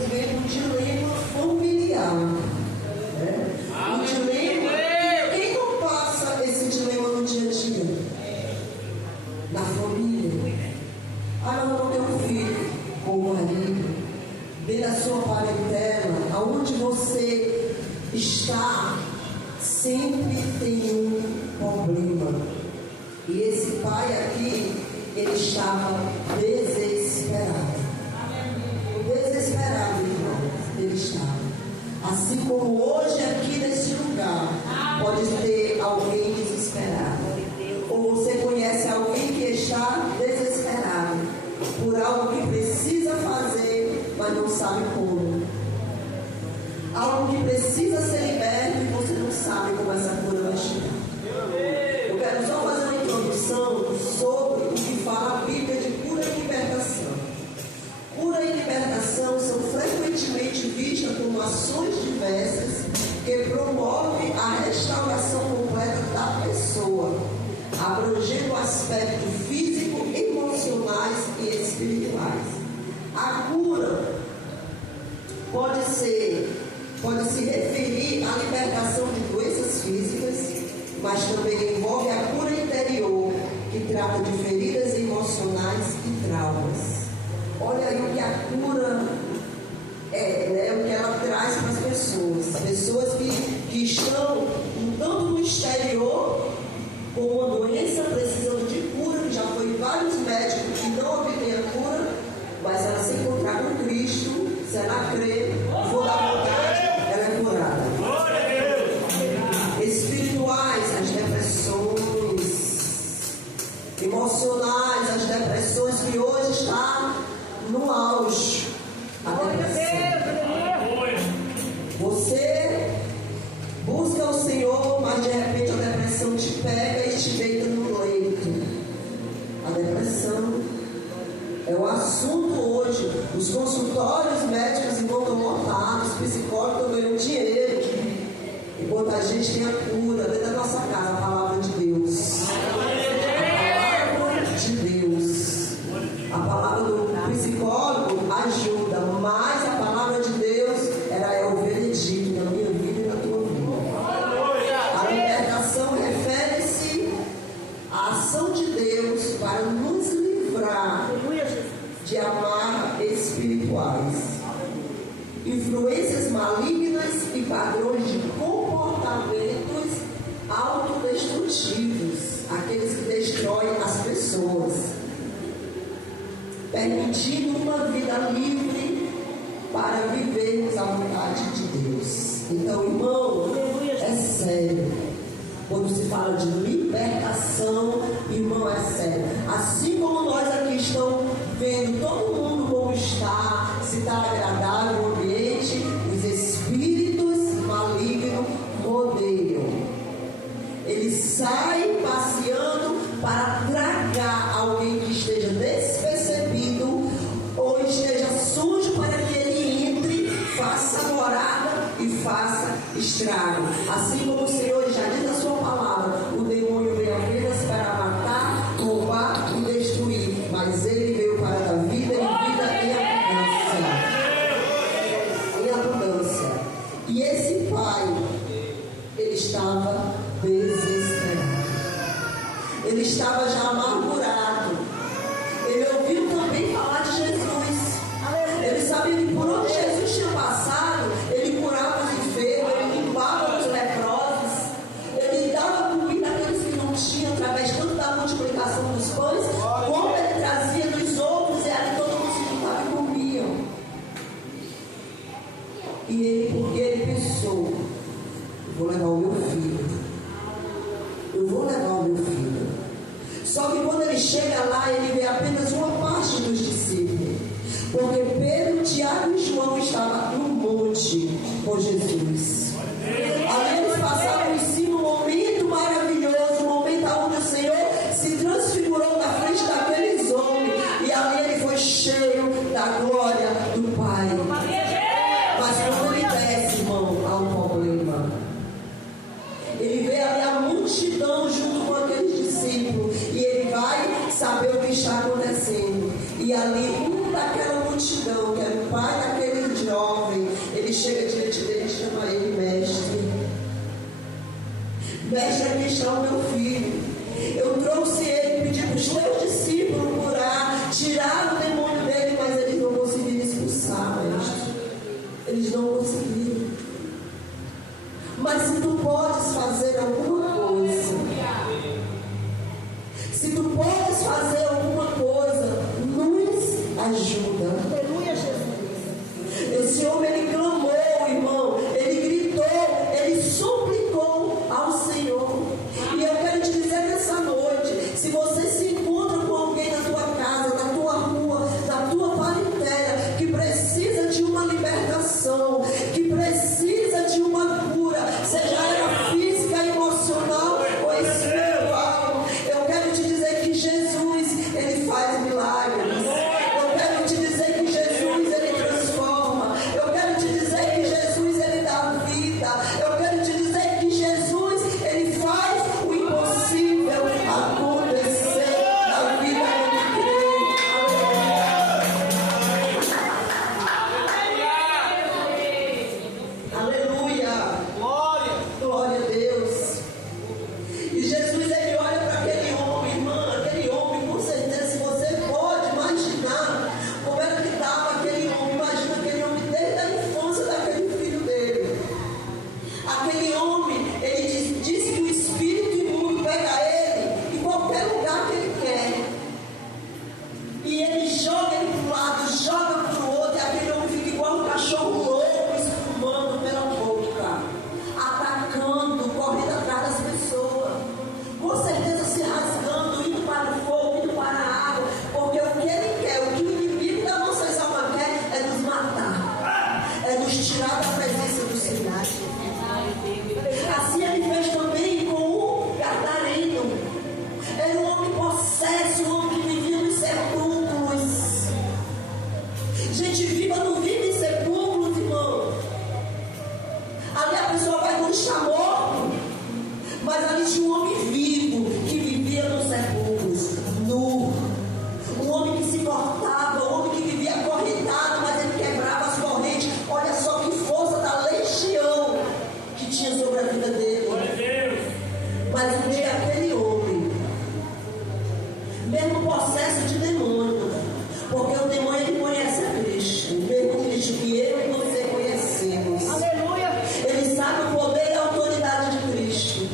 vezes vem um dilema familiar. Né? Um dilema. Quem não passa esse dilema no dia a dia? Na família. Ah, não tenho filho com o marido. Vê a sua parentela, aonde você está, sempre tem um problema. E esse pai aqui, ele estava desesperado. Desesperado, irmão. Ele estava. Assim como hoje aqui nesse lugar, pode ter alguém desesperado. Ou você conhece alguém que está desesperado por algo que precisa fazer, mas não sabe como. Algo que precisa ser liberto e você não sabe como essa cura vai chegar. Eu quero só fazer uma introdução sobre o que fala a Bíblia de cura e libertação. Cura e libertação são frequentemente vistas como ações diversas que promovem a restauração completa da pessoa, abrangendo aspectos físicos, emocionais e espirituais. A cura pode se referir à libertação de doenças físicas, mas também envolve a cura interior, que trata de feridas emocionais e traumas. Olha aí o que a cura é, o que ela traz para as pessoas. Pessoas que estão tanto no exterior com uma doença, precisando de cura, que já foi vários médicos que não obtêm a cura, mas ela se encontrar com Cristo, se ela crer, for da vontade, ela é curada. Espirituais, as depressões, emocionais, as depressões que hoje está no auge. A depressão. Você busca o Senhor, mas de repente a depressão te pega e te deita no leito. A depressão é o assunto hoje. Os consultórios médicos estão lotados, os psicólogos estão ganhando dinheiro. Enquanto a gente tem a cura dentro da nossa casa, a palavra de Deus. A palavra de Deus. A palavra do psicólogo ajuda, mas a palavra de Deus é o veredito na minha vida e na tua vida. A libertação refere-se à ação de Deus para nos livrar de amarras espirituais, influências malignas e padrões de comportamentos autodestrutivos, aqueles que destroem as pessoas, permitindo uma vida livre para vivermos a vontade de Deus. Então, irmão, é sério. Quando se fala de libertação, irmão, é sério. Assim como nós aqui estamos vendo todo mundo como está, se está agradável o ambiente, os espíritos malignos rodeiam. Eles saem passeando para tragar alguém que esteja despercebido ou esteja sujo, para que ele entre, faça morada e faça estrago. Assim como o Senhor já diz na sua palavra, o demônio veio apenas para matar, roubar e destruir, mas ele veio para dar vida e vida em abundância. E esse pai, ele estava desesperado, ele estava já amargurado. Ele ouviu também falar de Jesus. Ele sabia que por onde Jesus tinha passado, ele curava os enfermos, ele limpava os leprosos, ele dava comida àqueles que não tinham, através tanto da multiplicação dos pães, como ele trazia dos outros, e ali todo mundo se juntava e comiam. E ele, porque ele pensou, eu vou levar o meu filho. Eu vou levar o meu filho. Só que quando ele chega lá, ele vê apenas uma parte dos discípulos. Porque Pedro, Tiago e João estavam no monte com Jesus. Ali eles passaram em cima um momento maravilhoso, um momento onde o Senhor se transfigurou na frente daqueles homens. E ali ele foi cheio da glória do Pai. Mas quando ele desce, irmão, há um problema. Ele vê ali a multidão junto com aqueles discípulos. E ele vai saber o que está acontecendo. E ali, daquela multidão, que era o pai daquele Mestre, aqui está o meu filho. Eu trouxe ele e pedi para os teus discípulos curar, tirar o demônio dele, mas eles não conseguiram expulsar, mestre. Eles não conseguiram. Mas se tu podes fazer alguma coisa, se tu podes fazer alguma coisa, nos ajuda. Aleluia, Jesus. Esse homem, ele clamou, irmão, ele gritou, ele suplicou ao Senhor. E eu quero te dizer nessa noite, se você se encontra com alguém na tua casa, na tua rua, na tua parentela, que precisa de uma libertação, que precisa de uma cura, seja ela física, emocional ou espiritual, eu quero te dizer que Jesus, ele faz milagres. Eu quero te dizer que Jesus, ele transforma. Eu quero te dizer que Jesus, ele dá vida. Eu quero te dizer que Jesus, ele faz o impossível acontecer na vida de quem crê. Aleluia. Glória a Deus. E Jesus, ele olha para aquele homem, irmã, aquele homem, com certeza, se você pode imaginar como era que estava aquele homem, imagina aquele homem desde a infância daquele filho dele. Aquele homem, ele diz que o espírito imundo pega ele em qualquer lugar que ele quer. E ele joga ele para um lado, joga para o outro, e aquele homem fica igual um cachorro louco, espumando pela boca, atacando, correndo atrás das pessoas, com certeza se rasgando, indo para o fogo, indo para a água, porque o que ele quer, o que o inimigo da nossa alma quer é nos matar, é nos tirar da presença do Senhor. Assim ele fez também com o gadareno. Era um homem possesso, um homem que vivia nos sepulcros. Gente viva não vive em sepulcros, irmão. Ali a pessoa vai quando está morto, mas ali tinha um homem vivo que vivia nos sepulcros, nu. Um homem que se cortava, um homem que vivia acorrentado, mas ele quebrava as correntes. Olha só que força da legião que tinha sobre a vida dele. Mas um dia aquele homem, mesmo possesso de demônio, porque o demônio ele conhece a Cristo, o mesmo Cristo que eu e você conhecemos. Aleluia. Ele sabe o poder e a autoridade de Cristo.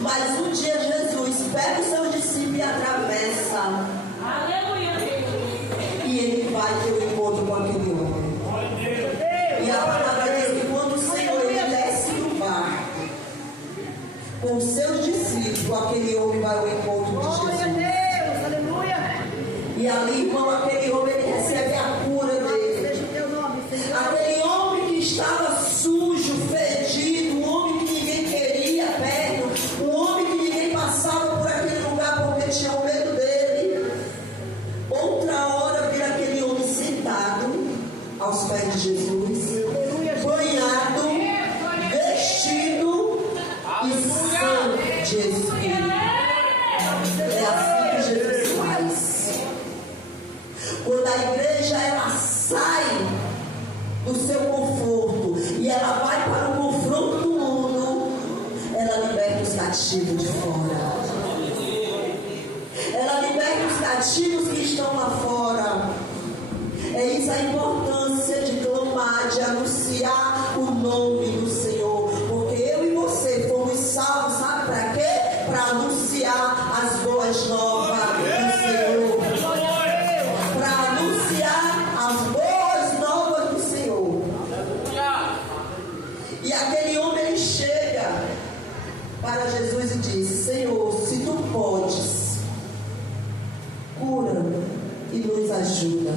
Mas um dia Jesus pega os seus discípulos e atravessa. Aleluia. E ele vai ter o encontro com aquele homem. E a palavra diz que quando o Senhor ele desce do barco com os seus discípulos, aquele homem vai ao encontro de Glória a Jesus. Deus. Aleluia. E ali, irmão, aquele homem ele recebe a cura dele. Seja o teu nome, Senhor. Aquele homem que estava sujo, fedido, um homem que ninguém queria perto, um homem que ninguém passava por aquele lugar porque tinha o medo dele. Outra hora vira aquele homem sentado aos pés de Jesus, banhado, vestido e sã de espírito. É assim que Jesus faz. Quando a igreja ela sai do seu conforto e ela vai para o confronto do mundo, ela liberta os cativos de fora. Ela liberta os cativos que estão lá fora. É isso a importância de clamar, de anunciar o nome do Senhor. Porque eu e você fomos salvos, sabe para quê? Para anunciar as boas novas do Senhor. Para anunciar as boas novas do Senhor. E aquele homem ele chega para Jesus e diz: Senhor, se tu podes, cura e nos ajuda.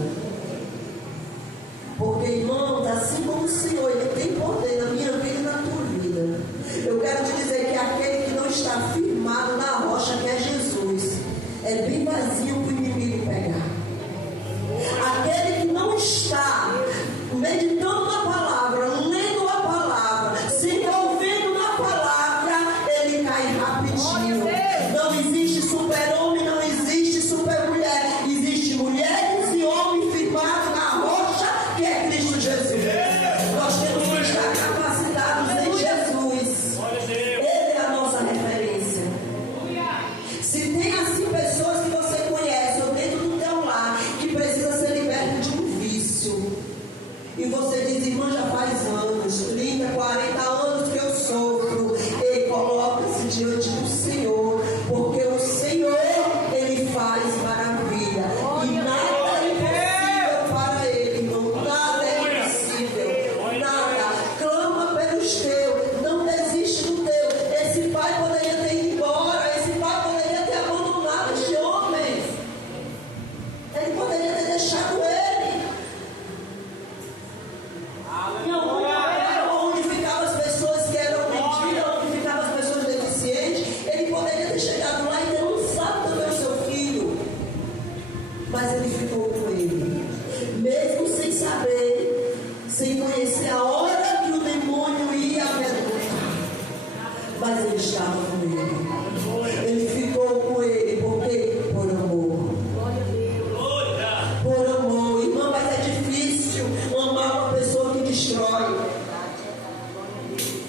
Porque, irmãos, assim como o Senhor ele tem poder na minha vida e na tua vida, eu quero te dizer que aquele que não está firmado na rocha que é Jesus, é bem vazio para o inimigo pegar. Aquele que não está meditando na palavra, lendo a palavra, se envolvendo na palavra, ele cai rapidinho. Não existe super-homem, não existe super-mulher. Existe mulheres e homens firmados na rocha que é Cristo Jesus. Nós temos que estar capacitados em Jesus. Ele é a nossa E você diz, irmã, já faz anos, 30, 40 anos que eu sofro. Ele coloca-se diante do Senhor, porque o Senhor, Ele faz maravilha. E nada é impossível para Ele, irmão. Nada é impossível. Nada. Clama pelos teus. Não desiste do teu. Esse pai poderia ter ido embora. Esse pai poderia ter abandonado este homem. Ele poderia ter deixado ele. Onde ficavam as pessoas que eram mentiras, onde ficavam as pessoas deficientes, ele poderia ter chegado lá e ter lançado também o seu filho. Mas ele ficou com ele, mesmo sem saber, sem conhecer a hora que o demônio ia amedrontar. Mas ele estava com ele. Ele ficou com ele, porque por amor. Por amor, irmã, mas é difícil amar uma pessoa que destrói.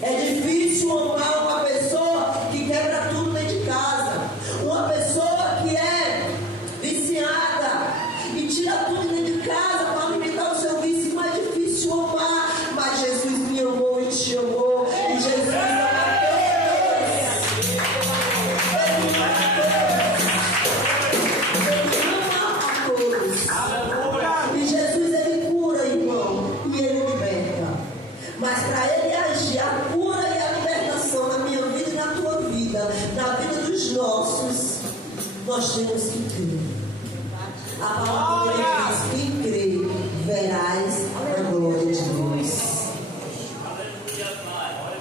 É difícil amar uma pessoa que quebra tudo dentro de casa. Uma pessoa que é viciada e tira tudo dentro de casa para alimentar o seu vício. Não é difícil amar, mas Jesus me amou e te amou. E Jesus ama a todos. E Jesus, ele cura, irmão, e ele liberta. Mas para ele agir a cura e a libertação na minha vida e na tua vida, na vida dos nossos, nós temos que crer. A palavra diz: quem crê, verás a glória de Deus.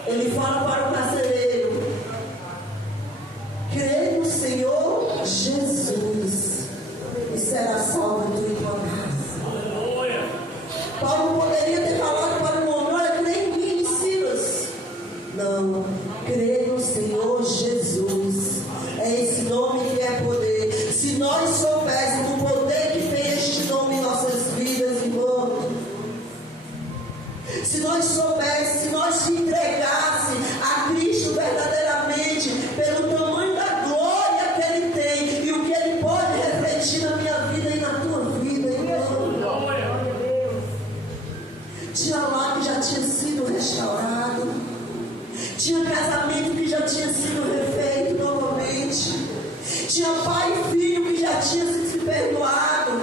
Ele fala para o carcereiro: crê no Senhor Jesus e será salvo tu e tua casa. Paulo poderia ter falado para o homem: olha, crê em mim, Silas. Não, crê no Senhor Jesus. É esse nome que é poder. Se nós soubéssemos o poder que tem este nome em nossas vidas, irmão. Se nós soubéssemos, se nós se entregássemos a Cristo verdadeiramente, pelo tamanho da glória que Ele tem e o que Ele pode refletir na minha vida e na tua vida, irmão. Tinha lar que já tinha sido restaurado. Tinha casamento que já tinha sido refeito novamente. Tinha pai e filho que já tinha se perdoado.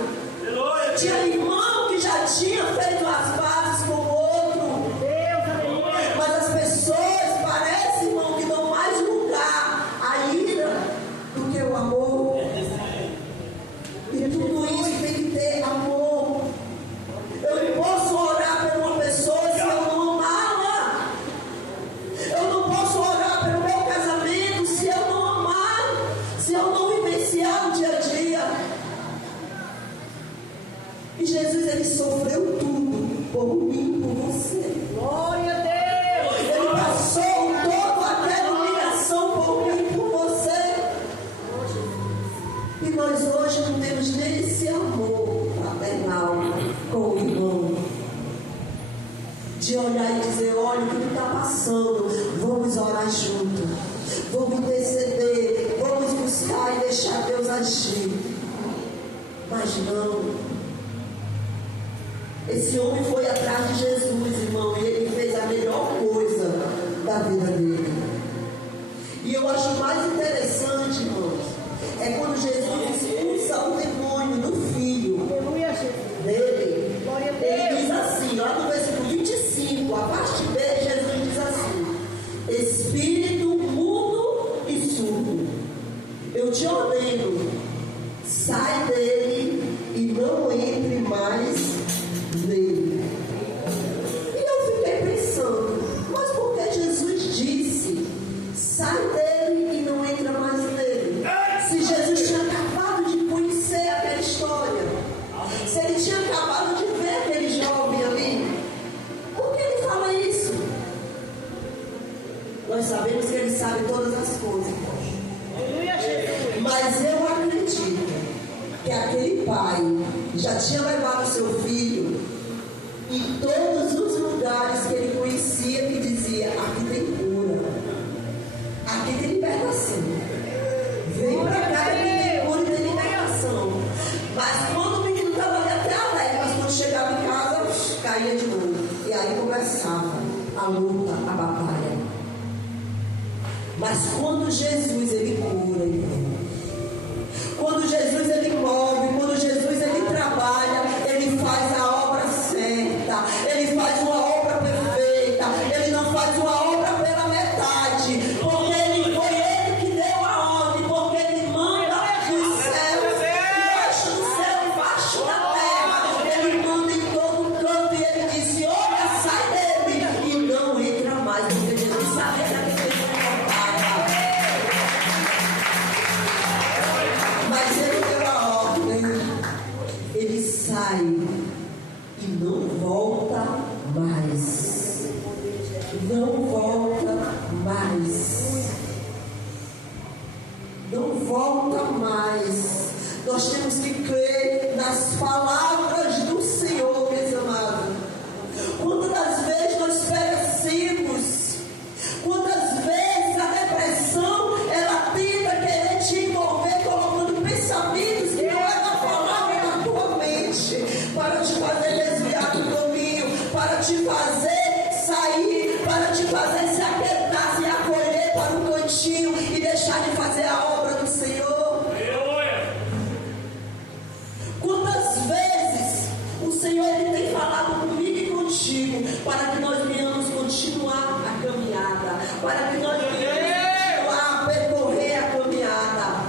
Tinha irmão que já tinha feito as pazes com o outro. Mas as pessoas parecem, irmão, que dão mais lugar à ira do que o amor. E tudo isso tem que ter amor. Eu não posso orar por uma pessoa se eu não amá-la. Eu não posso orar pelo meu casamento se eu não amar, se eu não vivenciar o dia a dia. E Jesus, ele sofreu tudo por mim, por você. Glória a Deus. Ele passou toda aquela humilhação por mim, por você. E nós hoje não temos nem esse amor fraternal com o irmão. De olhar e dizer: olha o que está passando, vamos orar junto, vamos interceder, vamos buscar e deixar Deus agir. Mas não. Esse homem foi atrás de Jesus, irmão, e ele fez a melhor coisa da vida dele. E eu acho mais interessante, irmãos, é quando Jesus expulsa o demônio do filho Aleluia, Jesus. dele. Glória a Ele Deus. diz assim, lá no versículo 25, a parte B, Jesus diz assim: espírito mudo e surdo, eu te ordeno, sai dele e não entre mais nele. E eu fiquei pensando, mas por que Jesus disse: sai dele e não entra mais nele? Se Jesus tinha acabado de conhecer aquela história, se ele tinha acabado de ver aquele jovem ali, por que ele fala isso? Nós sabemos que ele sabe todas as coisas. Aleluia, Jesus. Mas eu acredito que aquele pai já tinha levado seu filho em todos os lugares que ele conhecia, que dizia: aqui tem cura, aqui tem libertação. Vem pra cá que tem cura e tem libertação. Mas quando o menino estava ali até alegre, mas quando chegava em casa, caía de novo. E aí começava a luta, a batalha. Mas quando Jesus ele cura, irmão, quando Jesus ele move, quando Jesus ele trabalha, ele faz a obra certa, ele faz uma obra perfeita, ele não faz uma obra pela metade, porque ele foi ele que deu a ordem, porque ele manda do céu, embaixo do céu, embaixo da terra, ele manda em todo canto e ele disse: olha, sai dele e não entra mais, porque Jesus sabia que ele voltava. Mas ele deu a ordem, ele sai e não volta mais. Não volta mais. Não volta mais. Nós temos que crer nas palavras do Senhor, meus amados. Quantas das vezes nós perecemos, quantas vezes a depressão ela tenta querer te envolver colocando pensamentos que não é da palavra na tua mente, para te fazer desviar do caminho, para te fazer sair, para te fazer se aquietar, se acolher para um cantinho e deixar de fazer a obra do Senhor. Quantas vezes o Senhor ele tem falado comigo e contigo para que nós venhamos continuar a caminhada, para que nós venhamos continuar a percorrer a caminhada,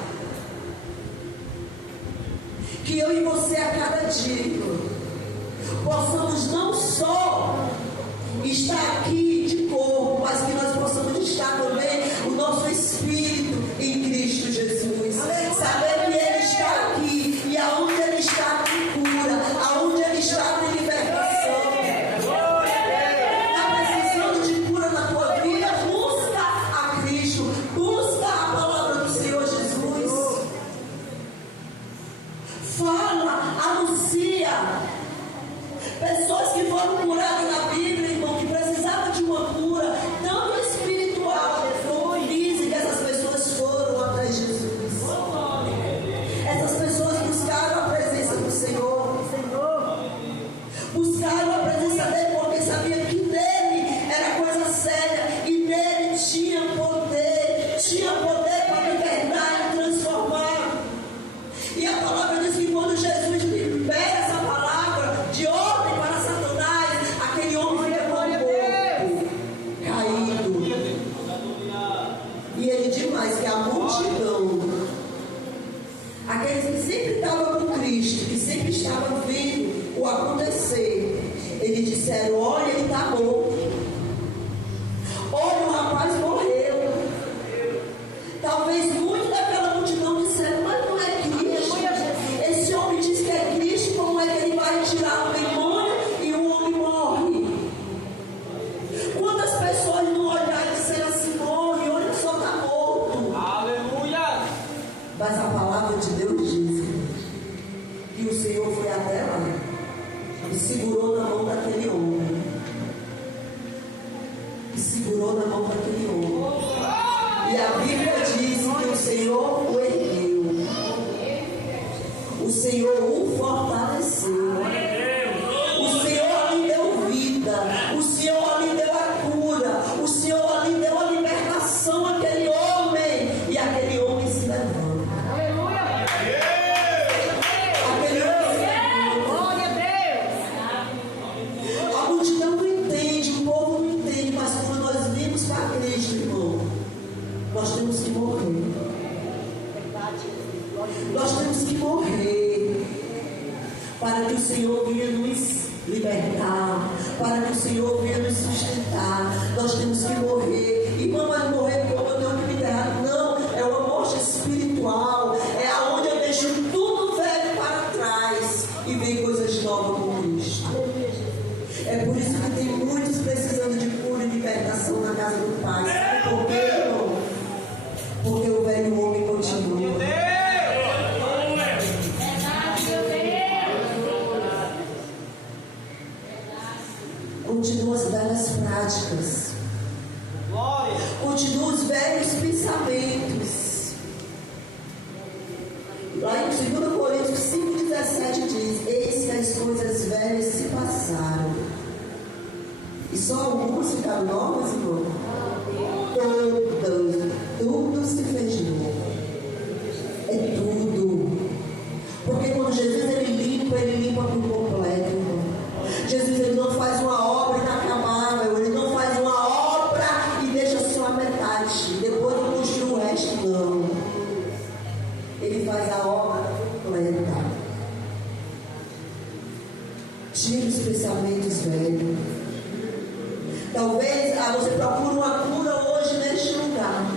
que eu e você a cada dia possamos não só estar aqui de corpo, mas que nós possamos estar também o nosso espírito em Cristo Jesus, saber que Ele está aqui e aonde Ele está tem cura, aonde Ele está tem libertação. Está precisando de cura na tua vida? Busca a Cristo, busca a palavra do Senhor Jesus, fala, anuncia. Pessoas que foram curadas na Bíblia, irmão, que precisavam de uma cura, tanto espiritual como física, essas pessoas foram atrás de Jesus. Essas pessoas buscaram a presença do Senhor. Buscaram a presença dele porque sabiam que nele era coisa séria e nele tinha poder para libertar e transformar. E a palavra diz que quando Jesus libera essa palavra de ordem para Satanás, aquele homem fica morto, caído. E ele diz mais que a multidão, aqueles que sempre estavam com Cristo, que sempre estavam vendo o acontecer, eles disseram: olha, ele está morto. Olha, o rapaz morreu. Talvez muitos daquela multidão disseram: mas não é Cristo. Esse homem diz que é Cristo, como é que ele vai tirar o demônio e o homem morre? Quantas pessoas não olharam e disseram assim: morre, olha, só está morto. Aleluia! Mas a palavra de Deus diz que o Senhor foi até lá e segurou na mão daquele homem. E segurou na mão daquele homem. E a Bíblia diz que o Senhor o ergueu. O Senhor o fortaleceu. O Senhor lhe deu vida. O Senhor lhe deu a cura. O Senhor lhe deu a libertação àquele homem. E aquele homem se levanta. Aquele homem se levanta. Glória a Deus! A multidão não entende, o povo não entende, mas quando nós vimos para Cristo, irmão, nós temos que morrer. Nós temos que morrer para que o Senhor venha nos libertar, para que o Senhor venha nos sustentar. Nós temos que morrer. E não é morrer como eu tenho que me enterrar. Não, é uma morte espiritual. É aonde eu deixo tudo velho para trás e vem coisas novas com Cristo. É por isso que tem muitos precisando de cura e libertação na casa do Pai. Por quê, irmão? Porque o velho homem continua. Continua as velhas práticas. Continua os velhos pensamentos. Lá em 2 Coríntios 5,17 diz: eis que as coisas velhas se passaram só algumas ficaram novas, irmão? Todas, tudo se fez novo. É tudo. Porque quando Jesus ele limpa por completo, irmão. Jesus ele não faz uma obra inacabável, ele não faz uma obra e deixa só a metade, depois não construa o resto, não. Ele faz a obra completa. Tira os pensamentos velhos. Talvez você procure uma cura hoje neste lugar.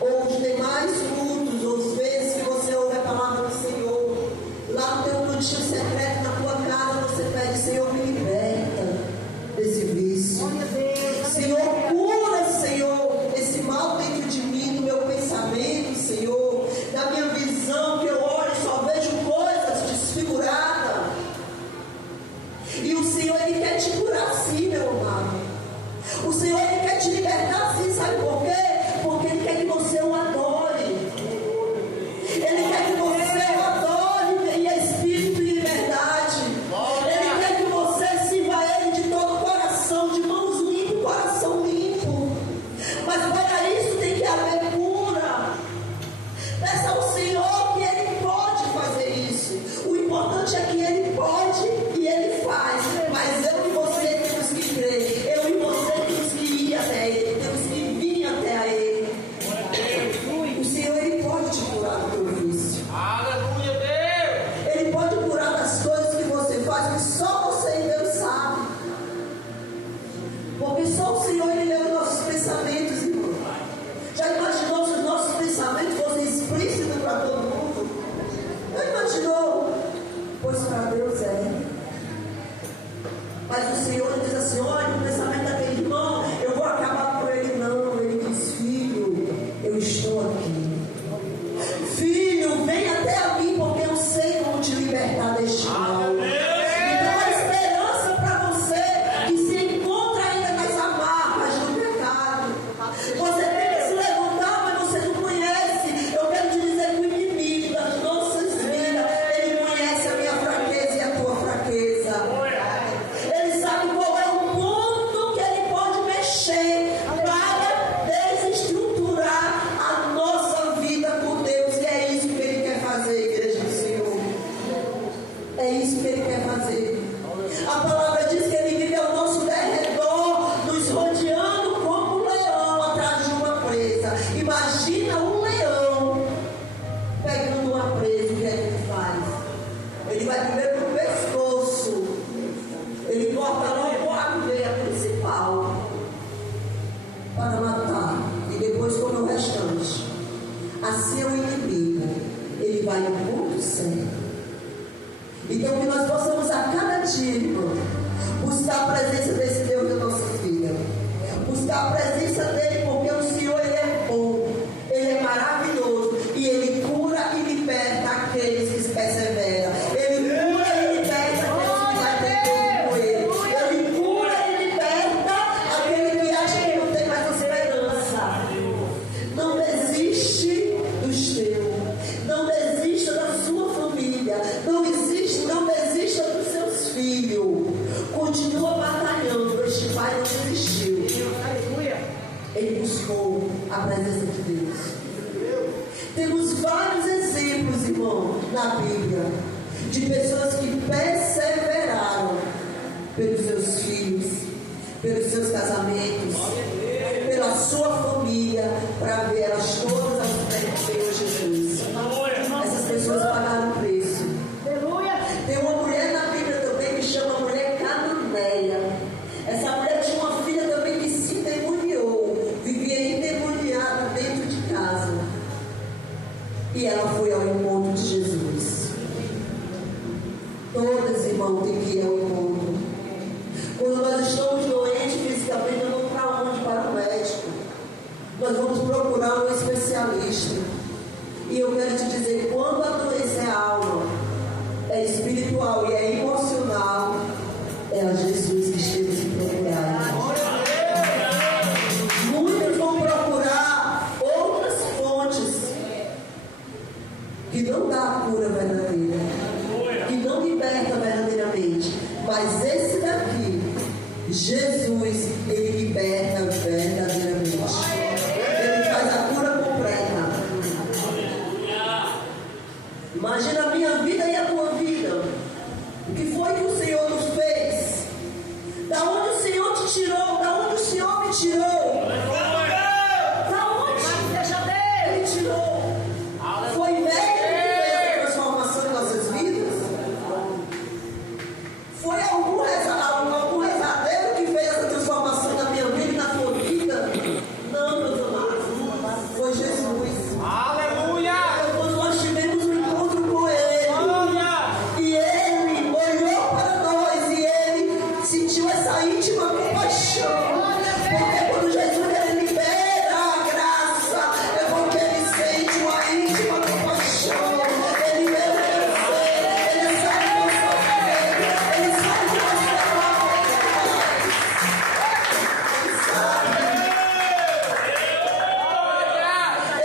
Ou os demais cultos, ou as vezes que você ouve a palavra do Senhor. Lá no teu cantinho secreto, na tua casa, você pede: Senhor, me liberta desse vício. Senhor, cura, Senhor, esse mal dentro de mim, do meu pensamento, Senhor, da minha visão, que eu olho e só vejo coisas desfiguradas. E o Senhor, Ele quer te curar sim, meu amado. O Senhor, Ele quer te libertar sim, sabe por quê? Porque Ele quer que você o adore. Ele quer que você o adore em espírito e em verdade. Ele quer que você sirva a Ele de todo o coração, de mãos limpas, coração limpo. Mas para isso tem que haver cura. Peça ao Senhor que Ele pode fazer isso. O importante é que Ele pode e Ele faz. Mas eu e você temos que crer. Eu e você temos que ir até Ele. Temos que vir até Ele. O Senhor, Ele pode te curar do teu vício. Aleluia, Deus. Ele pode curar das coisas que você faz que só você e Deus sabe. Porque só o Senhor, Ele lê os nossos pensamentos, irmão. Já imaginou se os nossos pensamentos fossem explícitos para todo mundo? Já imaginou? Pois para Deus é. Mas o Senhor diz assim: olha, o pensamento daquele irmão, eu vou acabar com ele. Não, Ele diz: filho, eu estou aqui. Filho, vem até a mim, porque eu sei como te libertar deste mal. Então a esperança para você que se encontra ainda nas amarras do pecado. Você tem que se levantar, mas você não conhece. Eu quero te dizer que o inimigo das nossas vidas, ele conhece a minha fraqueza e a tua fraqueza. Ele sabe qual é o ponto que ele pode mexer para desestruturar a nossa vida com Deus. E é isso que Ele quer fazer, igreja do Senhor. É isso que Ele quer fazer. A palavra diz que Ele vive ao nosso derredor, nos rodeando como um leão atrás de uma presa. Imagina um leão pegando uma presa. O que é que ele faz? Ele vai primeiro pro pescoço. Ele corta logo a veia principal para matar. E depois come o restante. Assim é o inimigo. Ele vai no ponto certo. Então que nós possamos a cada dia, irmão, buscar a presença desse Deus da nossa vida. Buscar a presença dele, porque o Senhor, Ele é bom. Ele é maravilhoso. E Ele cura e liberta aqueles que perseveram. Ele cura e liberta aqueles que vai ter tempo com Ele. Ele cura e liberta aquele que acha que não tem mais esperança. Não desiste dos teus. Não desista da sua família. Não desista dos seus filhos. Continua batalhando. Este pai não desistiu. Ele buscou a presença de Deus. Temos vários exemplos, irmão, na Bíblia, de pessoas que perseveraram pelos seus filhos, pelos seus casamentos, pela sua família, para ver elas todas aos pés do Senhor Jesus. Essas pessoas pagaram o preço. Tem uma mulher na Bíblia também que chama mulher cananeia. Essa mulher tinha uma filha também que se endemoniou, vivia endemoniada dentro de casa. E ela foi ao encontro de Jesus. Todas, irmãos, têm que ir ao encontro. Quando nós estamos doentes fisicamente, nós vamos para onde? Para o médico. Nós vamos procurar um especialista. E eu quero te dizer, quando a doença é alma, é espiritual e é emocional, é a Jesus que esteve se procurar. Muitos vão procurar outras fontes que não dá a cura verdadeira, que não liberta verdadeiramente. Mas esse daqui Jesus, ele liberta verdadeiramente. Ele faz a cura completa. Imagina a minha vida e a tua vida. O que foi que o Senhor nos fez? Da onde o Senhor te tirou? Da onde o Senhor me tirou? Da onde? Ele tirou. Foi Ele que fez a transformação em nossas vidas? Foi algum rezadeiro que fez essa transformação na minha vida e na tua vida? Não, meus amados. Foi Jesus. Aleluia! Quando nós tivemos um encontro com Ele, e Ele olhou para nós e Ele sentiu essa íntima compaixão. Porque quando Jesus ele libera a graça, é porque Ele sente uma íntima compaixão. Ele vê o teu ser, Ele sabe que você é, Ele sabe que você é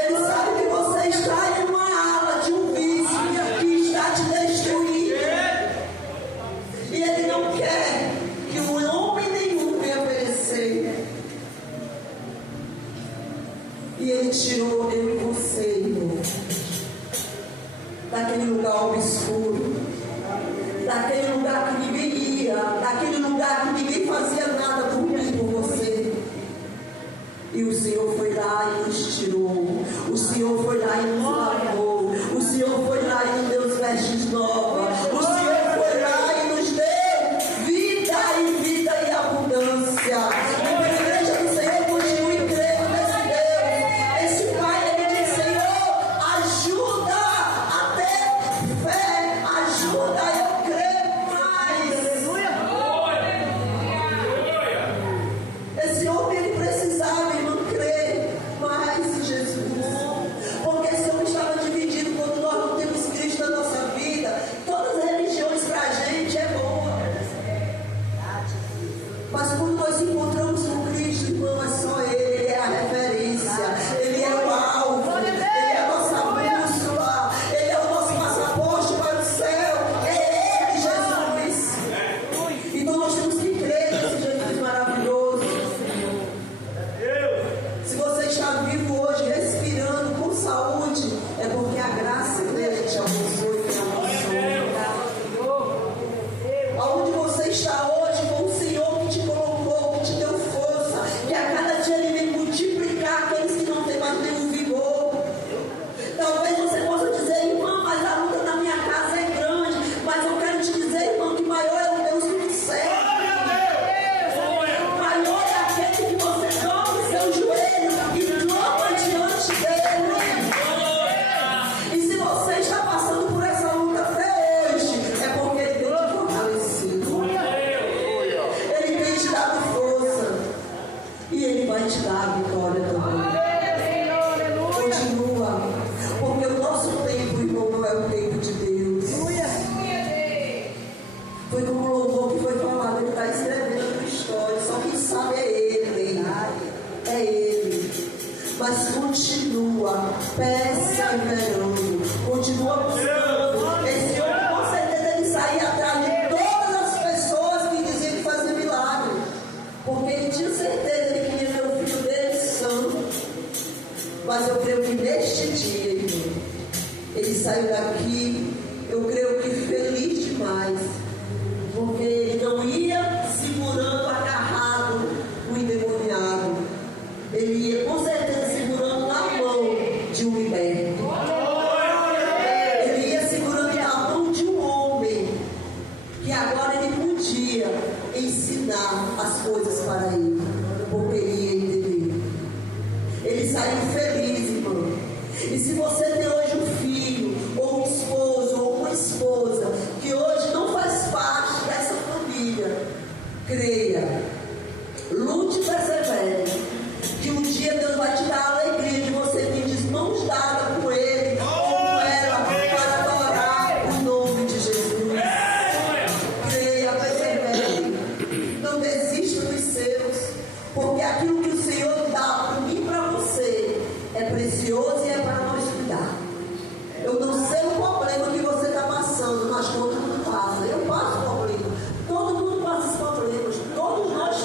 Ele sabe que você está em uma ala de um vício que está te destruindo. E Ele não quer que um homem nenhum venha perecer. E Ele tirou eu e você, irmão, daquele lugar obscuro, daquele lugar que ninguém ia, daquele lugar que ninguém fazia nada por mim, por você. E o Senhor foi lá e nos tirou. O Senhor foi lá e nos lavou. O Senhor foi lá e nos deu vestes novas. O Senhor foi lá e nos deu vida e abundância. E a igreja do Senhor continue crendo nesse Deus. Esse Pai, ele diz: Senhor, ajuda a ter fé. Ajuda eu crer mais. Esse homem, ele precisava, irmão, crer mais em Jesus. Porque esse homem estava dividido. Quando nós não temos Cristo na nossa vida, todas as religiões para a gente é boa. Mas quando nós encontramos com Cristo, irmão, é só Ele é a referência. Ele é o alvo. Ele é a nossa bússola. Ele é o nosso passaporte para o céu. É Ele, Jesus. Então nós temos que crer nesse Jesus maravilhoso. Se você está vivo hoje, respirando com saúde, é porque a graça dele te abençoe e te abençoe. Aonde você está hoje, foi o Senhor que te colocou, que te deu força, que a cada dia Ele vem multiplicar aqueles que não têm mais nenhum vigor. Talvez você possa dizer: irmã, mas a luta na minha casa é grande. Mas eu quero te dizer, irmão, que maior é o Deus que nos serve. Maior é aquele que você dobra os seus joelhos e clama diante dele. E se você está passando por essa luta até hoje, é porque Ele tem te fortalecido. Ele tem te dado força. E Ele vai te dar a vitória também. Continua. Porque o nosso tempo, irmão, não é o tempo de Deus. Foi como o louvor que foi falado. Ele está escrevendo a tua história. Só quem sabe é Ele. É Ele. Mas continua perseverando. Continua buscando. Esse homem, com certeza, ele saía atrás de todas as pessoas que diziam que fazia milagre. Porque ele tinha certeza, ele queria ver o filho dele santo. Mas eu creio que neste dia, irmão, ele saiu daqui, eu creio que feliz demais. Porque ele não ia segurando, agarrado o endemoniado. Ele ia com certeza segurando na mão de um liberto. Ele ia segurando na mão de um homem que agora ele podia ensinar as coisas para ele, porque ele ia entender. Ele saiu feliz, irmão. E se você tem hoje um filho, ou um esposo, ou uma esposa, que hoje não faz parte dessa família, creia, lute e persevere, que um dia Deus vai te dar a alegria de você vir de mãos dadas com Ele, ou com ela, para adorar o nome de Jesus. Creia, persevere, não desista dos seus, porque aquilo que o Senhor dá para mim e para você é precioso e é para nós cuidar. Eu não sei o problema que você está passando, mas todo mundo passa. Eu passo problema. Todo mundo passa os problemas. Todos nós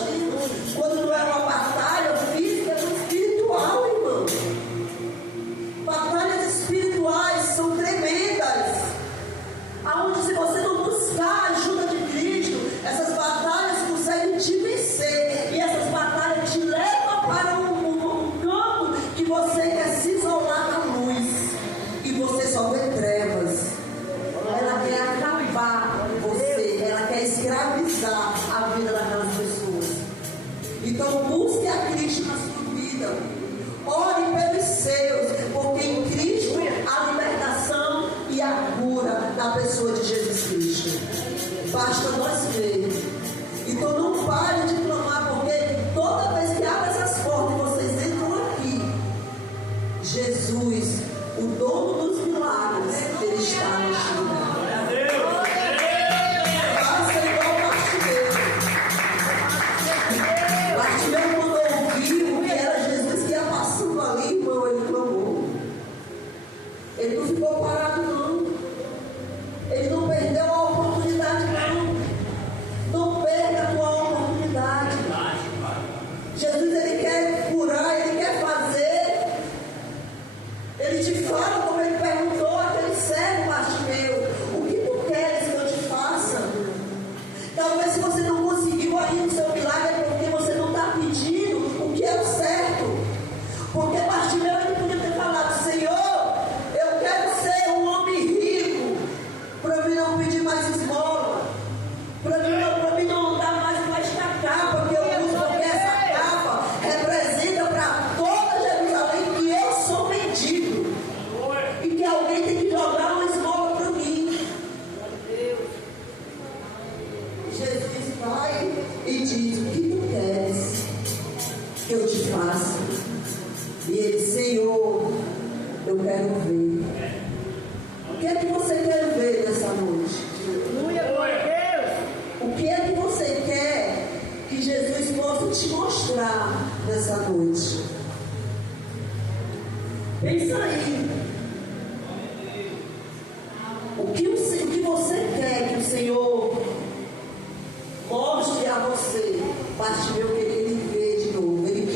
Então busque a Cristo na sua vida. Ore pelos seus, porque em Cristo há libertação e a cura na pessoa de Jesus Cristo. Basta nós ver. Então não pare de clamar, porque toda vez que abre essas portas e vocês entram aqui, Jesus, o dono dos milagres, ele está neste lugar. Faça igual Bartimeu. Bartimeu, quando ouviu que era Jesus que ia passando ali, irmão, ele clamou. Ele não ficou parado, não. Ele não perdeu a oportunidade, não. Não perca a tua oportunidade. Jesus, ele quer curar, ele quer fazer. Ele te fala, como ele perguntou àquele cego, Bartimeu, o que tu queres que eu te faça? Talvez se você não conseguiu aí no seu milagre, é porque você não está pedindo o que é o certo. Porque Bartimeu, ele podia ter falado, Senhor, eu quero ser um homem rico, para mim não pedir mais esmola, para mim não andar mais com esta capa, que eu uso, porque essa capa representa para toda Jerusalém que eu sou mendigo. E que alguém tem que jogar uma esmola para mim. Jesus vai e diz, o que tu queres que eu te faça? E ele, Senhor, eu quero ver. O que é que você quer ver nessa noite? O que é que você quer que Jesus possa te mostrar nessa noite? Pensa aí. O que você quer que o Senhor mostre a você? Bartimeu queria ele ver de novo. Ele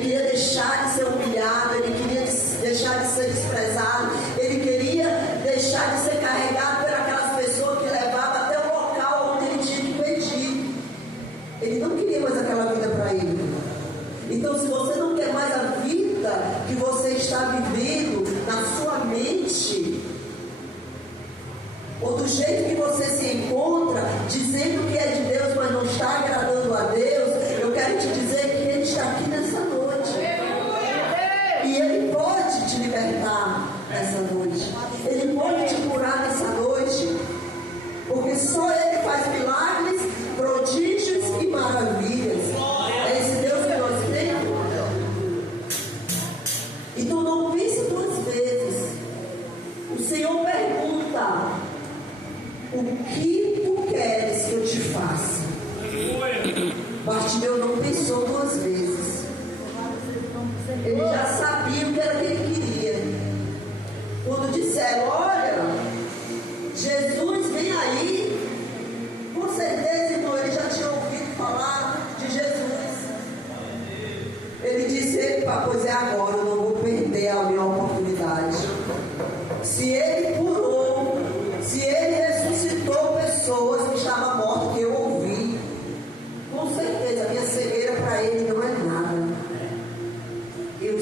queria deixar de ser humilhado, ele queria deixar de ser desprezado, ele queria deixar de ser carregado por aquelas pessoas que levavam até o local onde ele tinha que pedir. Ele não queria mais aquela vida para ele. Então, se você não quer mais a vida que você está vivendo na sua mente, ou do jeito que você se encontra, dizendo que é de Deus, mas não está agradando a Deus, eu quero te dizer que Ele está aqui nessa noite. E Ele pode te libertar nessa noite. Ele pode te curar nessa noite. Porque só Ele faz milagres, prodígios e maravilhas. É esse Deus que nós temos. Então não pense duas vezes. O Senhor pergunta, o que tu queres que eu te faça? Bartimeu não pensou duas vezes. Ele já sabia o que era que ele queria. Quando disseram, olha, Jesus vem aí, com certeza, irmão, ele já tinha ouvido falar de Jesus. Ele disse, pois é agora, eu não vou perder a minha oportunidade. Se ele curou, se ele ressuscitou pessoas que estavam mortas, que eu ouvi, com certeza a minha cegueira para ele não é nada. Eu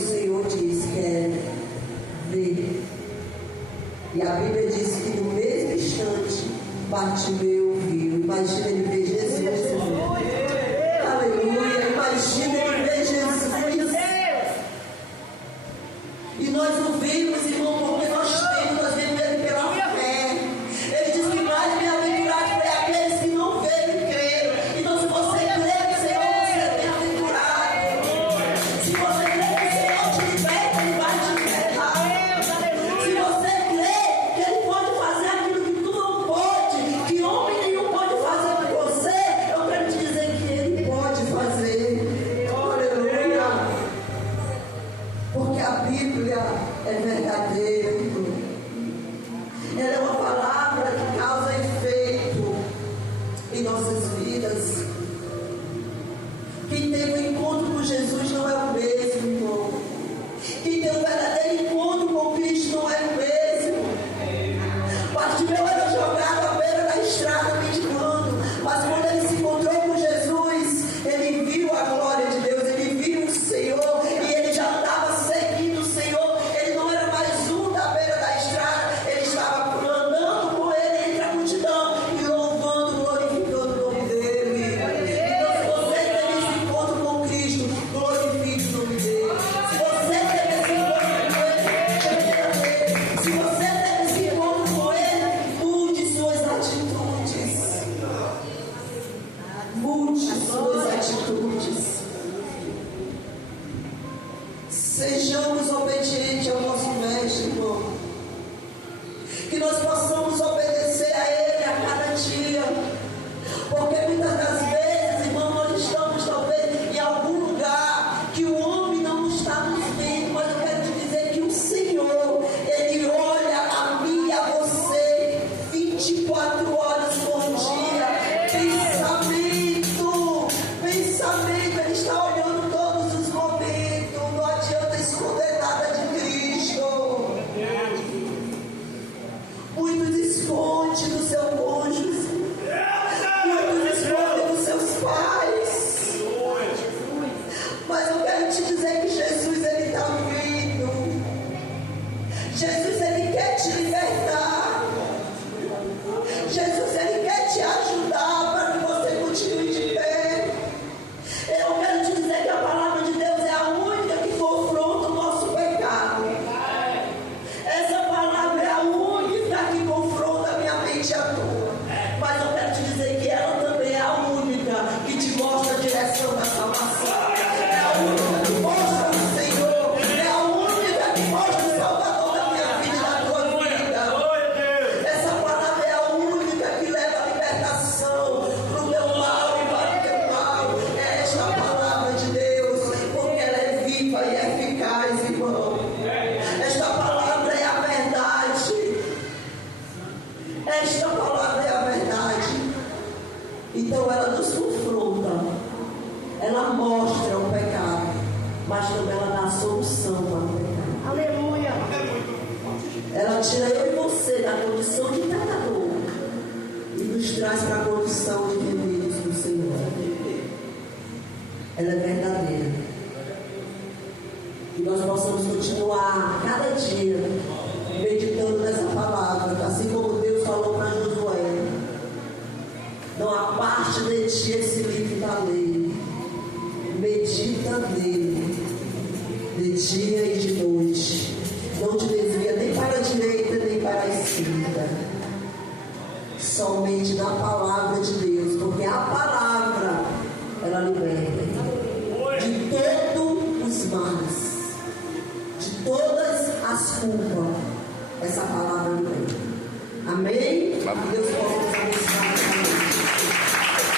atitudes. Sejamos obedientes ao nosso mestre, irmão. Que nós possamos obedecer a Ele a cada dia. Porque muitas das vezes, irmão, nós estamos talvez em algum lugar que o homem não está nos vendo. Mas eu quero te dizer que o Senhor, Ele olha a mim e a você 24 horas por dia. Pensamento, Ele está olhando todos os momentos. Não adianta esconder nada de Cristo. Muitos escondem do seu cônjuge. Muitos escondem dos seus pais. Mas eu quero te dizer que Jesus, Ele está vindo. Jesus, Ele quer te libertar. Jesus, Ele quer te ajudar para que você continue de pé. Eu quero te dizer que a palavra de Deus é a única que confronta o nosso pecado. Essa palavra é a única que confronta a minha mente e a tua. Mas eu quero te dizer que ela também é a única que te mostra a direção da salvação. É a única que mostra o Senhor. É a única que mostra o Salvador da minha vida e da tua vida. Essa palavra é a única que leva a libertação para o meu mal e para o teu mal. É esta palavra de Deus, porque ela é viva e eficaz, irmão. Esta palavra é a verdade. Esta palavra é a verdade. Então ela nos confronta. Ela mostra o pecado, mas também ela dá a solução para o pecado. Aleluia. Ela tira eu e você da condição de pecador e nos traz para a condição de herdeiros do Senhor. Ela é verdadeira. Que nós possamos continuar cada dia meditando nessa palavra, assim como Deus falou para Josué. Não aparte de ti esse livro da lei. Medita nele de dia e de noite. Não te desvia nem para a direita nem para a esquerda. Somente na palavra de Deus, porque a palavra ela liberta de todos os males, de todas as culpas. Essa palavra liberta. Amém? Que Deus possa